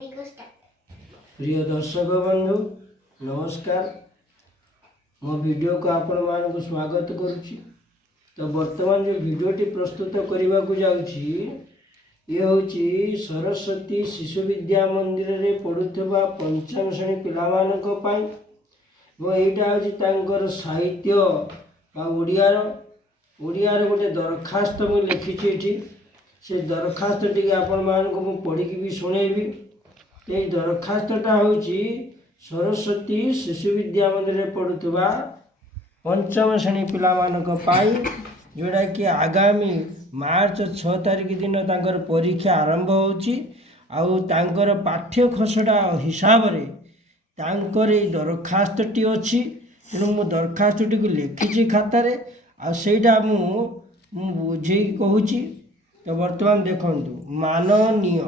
प्रिय दर्शक बंधु नमस्कार। मो वीडियो को आपण मानक स्वागत करुच्ची। तो वर्तमान जो वीडियोटी प्रस्तुत करने को जाऊँगी ये हूँ सरस्वती शिशु विद्या मंदिर रे पढ़ुवा पंचम श्रेणी पाई वो यहाँ हूँ साहित्य ओडियार गोटे दरखास्त मुझे लिखी से दरखास्त टी आपण मानक पढ़ी भी शुणेबी। ये दरखास्तटा हूँ सरस्वती शिशु विद्या मंदिर पढ़ुवा पंचम श्रेणी पाई जोड़ा कि आगामी मार्च 6 तारिख दिन तांकर परीक्षा आरंभ होकर पाठ्य खसड़ा हिसाब रे तांकर ये दरखास्तटी अच्छी। तेणु मु दरखास्तटी को लिखी खातार आईटा बुझे कहूँ। तो बर्तमान देखु माननीय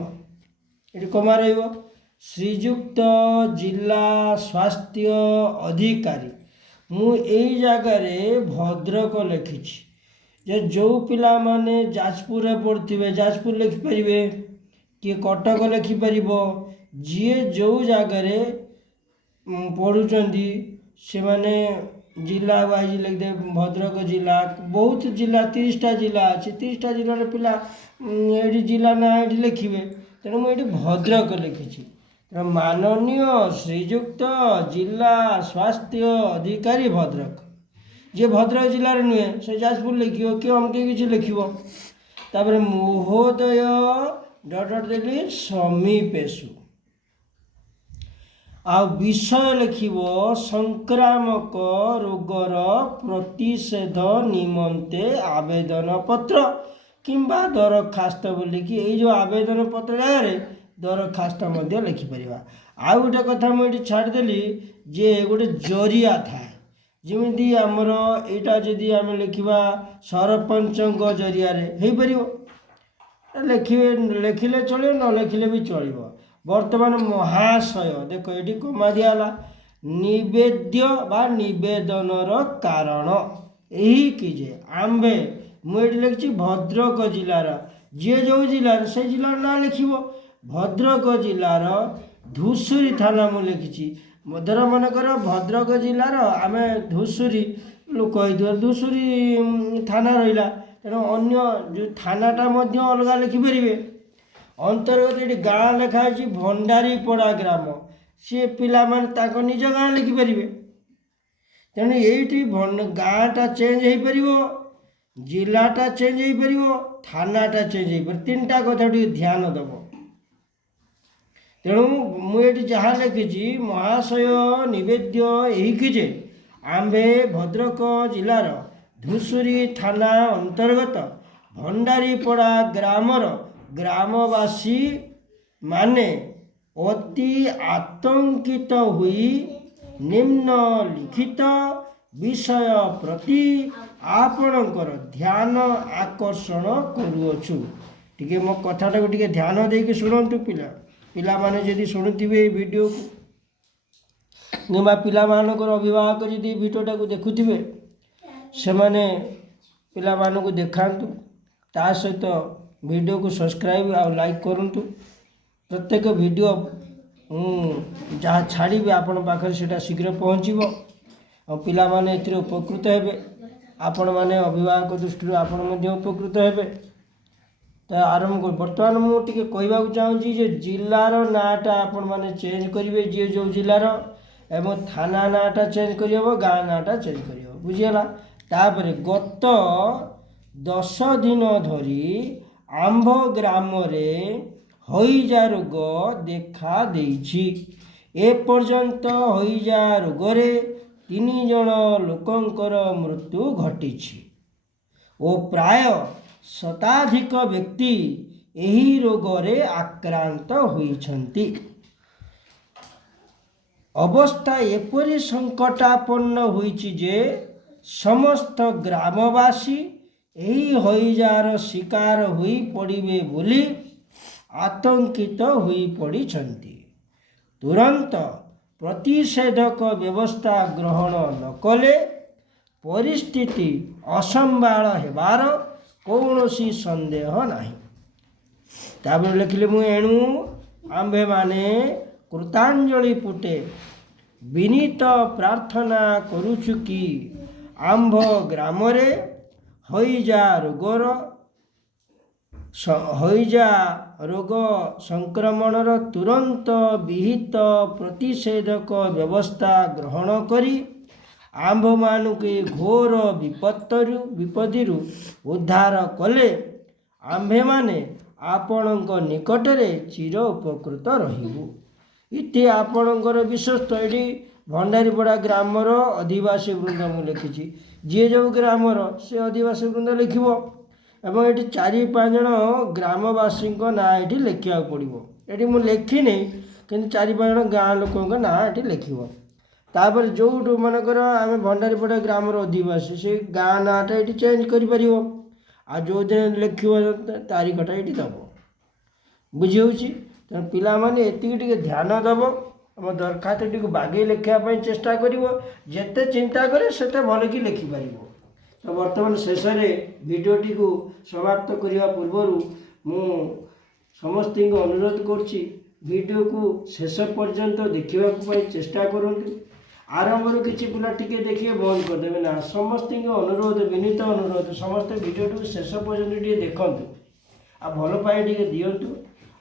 ये कमा रही श्रीजुक्त जिला स्वास्थ्य अधिकारी मु यही जगार भद्रक लिखी जे जो पिला माने जाजपुर पढ़ुवे जाजपुर लिखिपर किए कटक लिखिपर जी जो जगार पढ़ुंट से माने जिला वाइज लिखदे भद्रक जिला बहुत जिला 30टा जिला अच्छे 30टा जिलार पिला ये जिला ना ये लिखे तेणु मुझे भद्रक लिखी। माननीय श्रीजुक्त जिला स्वास्थ्य अधिकारी भद्रक जे भद्रक जिलार नुहे से जाजपुर लिख कि अमके किसी लिख महोदय डट देली समीपेशु आ विषय लिख संक्रामक रोगर प्रतिषेध निमंते आवेदन पत्र किंबा दरखास्त बोलिकी ये जो आवेदन पत्र जगह दरखास्त लिखिपर। आउ गोटे कथा मुझे छाड़देली जे गोटे जरिया था जमी आमर यहाँ जदि आम लिखा सरपंच जरिया हो पार लिखिले चलो न लिखिले भी चलो। वर्तमान महाशय देख ये कमा दिगला निवेद्य बा निवेदनर कारण यही कि जे आम्भे मुझे लिखी भद्रक जिलार जी जो जिलार से जिलार ना लिख भद्रक जिलार धूसुरी थाना मु लिखी धर मनकर भद्रक जिलार आम धूसुरी लोक धूसुरी थाना रहा तेणु अन्य जो थानाटा अलग लिखिपर अंतर्गत ये गाँ लिखाई भंडारीपड़ा ग्राम सी पिला निज गाँ लिखिपर तेणु ये गाँटा चेंज हो पार जिलाटा चेंज हो पार थानाटा चेंज हो पार 3टा कथा ध्यान दब। तेणु मुझे जहाँ लिखी महाशय निवेद्य यही कि आम्भे भद्रक जिलार धूसुरी थाना अंतर्गत भंडारीपड़ा ग्रामर ग्रामवासी माने अति आतंकित हुई निम्नलिखित विषय प्रति आपणकर ध्यान आकर्षण करुअछु। टिके मो कथाटा को टिके ध्यान देके शुणु पिला माने जदि शुणुवे वीडियो को निमा पिला मानकर अभिभावक जदि वीडियोटा को देखुथिबे से माने पिला मानक देखांतु ता सहित वीडियो को सब्सक्राइब और लाइक करंतु। प्रत्येक वीडियो जहाँ छाड़ी आपण पाखे से शीघ्र पहुँचब और पिला माने एथिरे उपकृत हेबे आपण माने अभिभावक दृष्टि आपण मध्य उपकृत हेबे। तो आरंभ कर बर्तमान मुझे कहवाक चाहूँगी जे जिलार नाटा आपण माने चेंज करेंगे जी जो जिलार एवं थाना नाटा चेंज करहब गाँ नाटा चेंज करहब बुझीगला। तापर गत 10 दिन धरी आंभ ग्राम रे हईजा रोग देखा देइछि। ए पर्यंत हईजा रोग रे 3 जन लोकंकर मृत्यु घटिछि ओ प्राय शताधिक व्यक्ति यही रोग रे आक्रांत होइछन्ति। अवस्था एपरी संकटापन्न होइछि जे समस्त ग्रामवासी यही हईजार शिकार होई पड़िबे बोली आतंकित होई पड़िछन्ति। तुरंत प्रतिषेधक व्यवस्था ग्रहण न कले परिस्थिति असंभाळ हेबार कौनसी संदेह नहीं। तापर लिखिले मु एणु ଆମ୍ଭେମାନେ କୃତାଞ୍ଜଳି ପୁଟେ ବିନୀତ ପ୍ରାର୍ଥନା କରୁଛୁ କି ଆମ୍ଭ ଗ୍ରାମରେ ହଇଜା ରୋଗ ସଂକ୍ରମଣର ତୁରନ୍ତ ବିହିତ ପ୍ରତିଷେଧକ ବ୍ୟବସ୍ଥା ଗ୍ରହଣ କରି ଆମ୍ଭମାନଙ୍କୁ ଏ ଘୋର ବିପତ୍ତିରୁ ଉଦ୍ଧାର କଲେ ଆମ୍ଭେମାନେ ଆପଣଙ୍କ ନିକଟରେ ଚିର ଉପକୃତ ରହିବୁ। ଇତି ଆପଣଙ୍କର ବିଶ୍ୱସ୍ତ। ଏଠି ଭଣ୍ଡାରୀପଡ଼ା ଗ୍ରାମର ଅଧିବାସୀ ବୃନ୍ଦ ମୁଁ ଲେଖିଛି। ଯିଏ ଯେଉଁ ଗ୍ରାମର ସେ ଅଧିବାସୀ ବୃନ୍ଦ ଲେଖିବ ଏବଂ ଏଠି 4-5 ଜଣ ଗ୍ରାମବାସୀଙ୍କ ନାଁ ଏଠି ଲେଖିବାକୁ ପଡ଼ିବ। ଏଠି ମୁଁ ଲେଖିନି କିନ୍ତୁ 4-5 ଜଣ ଗାଁ ଲୋକଙ୍କ ନାଁ ଏଠି ଲେଖିବ। ତାପରେ ଯେଉଁଠୁ ମନେକର ଆମେ ଭଣ୍ଡାରୀପଡ଼ା ଗ୍ରାମର ଅଧିବାସୀ ସେ ଗାଁ ନାଁଟା ଏଠି ଚେଞ୍ଜ କରିପାରିବ। ଆଉ ଯେଉଁଦିନ ଲେଖିବ ତାରିଖଟା ଏଠି ଦେବ। ବୁଝି ହେଉଛି? ତେଣୁ ପିଲାମାନେ ଏତିକି ଟିକେ ଧ୍ୟାନ ଦେବ। ଆମ ଦରଖାସ୍ତଟିକୁ ବାଗେଇ ଲେଖିବା ପାଇଁ ଚେଷ୍ଟା କରିବ। ଯେତେ ଚିନ୍ତା କରେ ସେତେ ଭଲକି ଲେଖିପାରିବ। ତ ବର୍ତ୍ତମାନ ଶେଷରେ ଭିଡ଼ିଓଟିକୁ ସମାପ୍ତ କରିବା ପୂର୍ବରୁ ମୁଁ ସମସ୍ତଙ୍କୁ ଅନୁରୋଧ କରୁଛି ଭିଡ଼ିଓକୁ ଶେଷ ପର୍ଯ୍ୟନ୍ତ ଦେଖିବାକୁ ପାଇଁ ଚେଷ୍ଟା କରନ୍ତୁ। ଆରମ୍ଭରୁ କିଛି ପିଲା ଟିକେ ଦେଖିବେ ବନ୍ଦ କରିଦେବେ ନା। ସମସ୍ତଙ୍କୁ ଅନୁରୋଧ, ବିନୀତ ଅନୁରୋଧ, ସମସ୍ତେ ଭିଡ଼ିଓଟିକୁ ଶେଷ ପର୍ଯ୍ୟନ୍ତ ଟିକେ ଦେଖନ୍ତୁ ଆଉ ଭଲ ପାଇ ଟିକେ ଦିଅନ୍ତୁ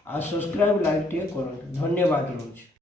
ଆଉ ସବସ୍କ୍ରାଇବ୍ ଲାଇକ୍ ଟିକେ କରନ୍ତୁ। ଧନ୍ୟବାଦ ରହୁଛି।